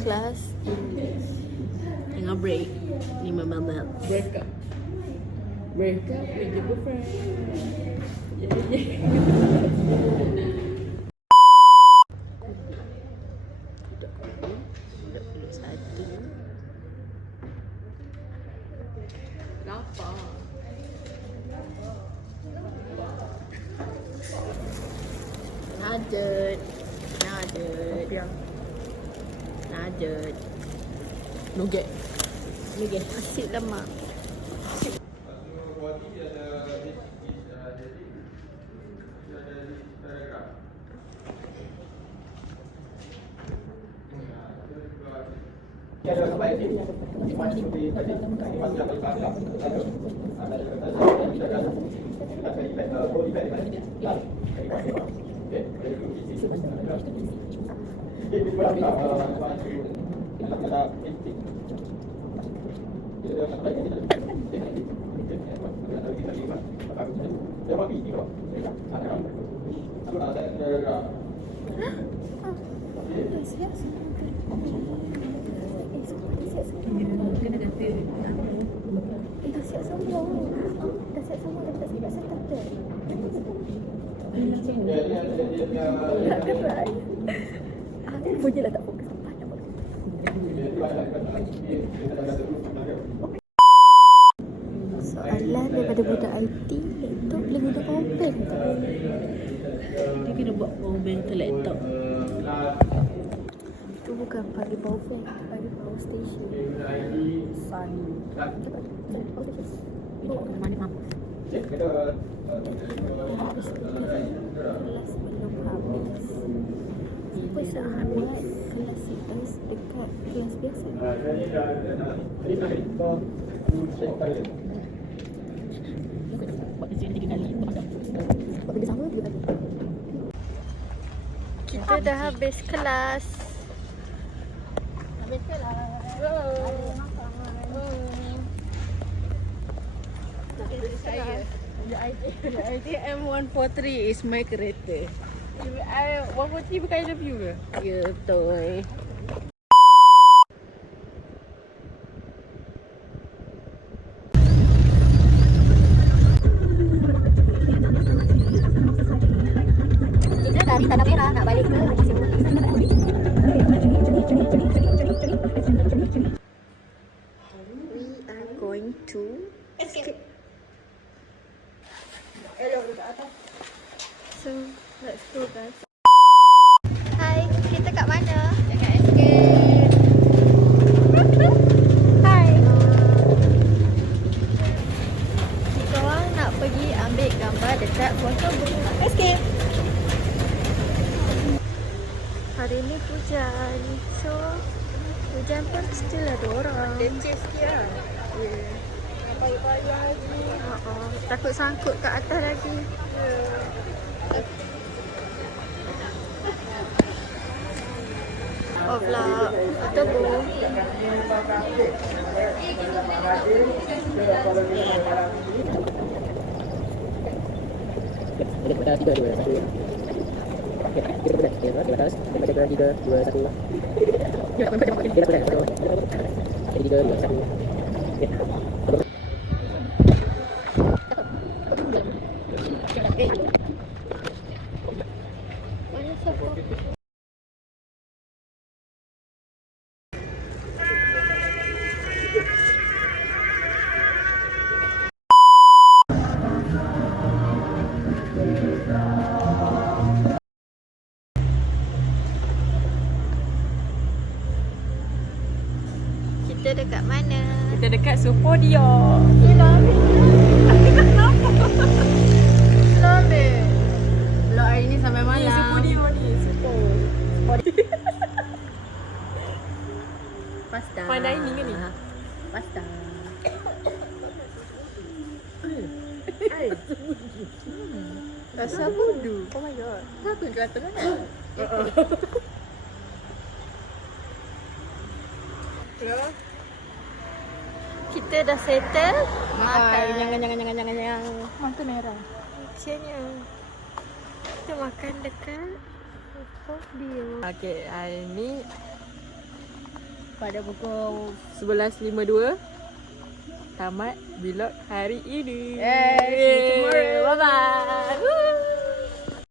Kelas tengah break 5 minit. Break up with your girlfriend. Satu. Kenapa? Nadet. Nugget. Asyik lemak. Punya lah tak fokus. Soalan daripada budak IT, laptop boleh guna power bank tak? Dia kena buat power bank ke laptop. Itu bukan bagi power bank, bagi power station. Sun. Mana mampu? Kelas belum habis. Siapa nak buat kelas CPS dekat kelas biasa? Buat kerja 3 kali. Buat kerja sama 3 kali. Kita dah habis kelas. Saya the ITM 143 is my kereta. 143 bukan I love you ke? Ya, betul. Kita dari Tanah Merah nak balik ke Pasir Putih. We are going to escape. So, let's go guys. Hai, kita kat mana? Dekat escape. Hai. Kita orang nak pergi ambil gambar dekat foto booth. Escape. Hari ni hujan. So, hujan pun still ada orang. Leceh sikit lah. Yeah. Payah-payah lagi. Takut sangkut kat atas lagi. Oh pula foto booth. Mana siapa? Kita dekat mana? Kita dekat Supodio. Lambat. Vlog hari ni sampai malam. Ni Supodio ni. Pasta. Fine dining ke ni? Pasta. Rasa budu. Oh my god. Aku jual tengah. Kita dah settle makan. Jangan. Mata merah. Macamnya kita makan dekat Supodio. Okay, hari ni pada pukul 11.52 tamat vlog hari ini. See you tomorrow. Bye bye.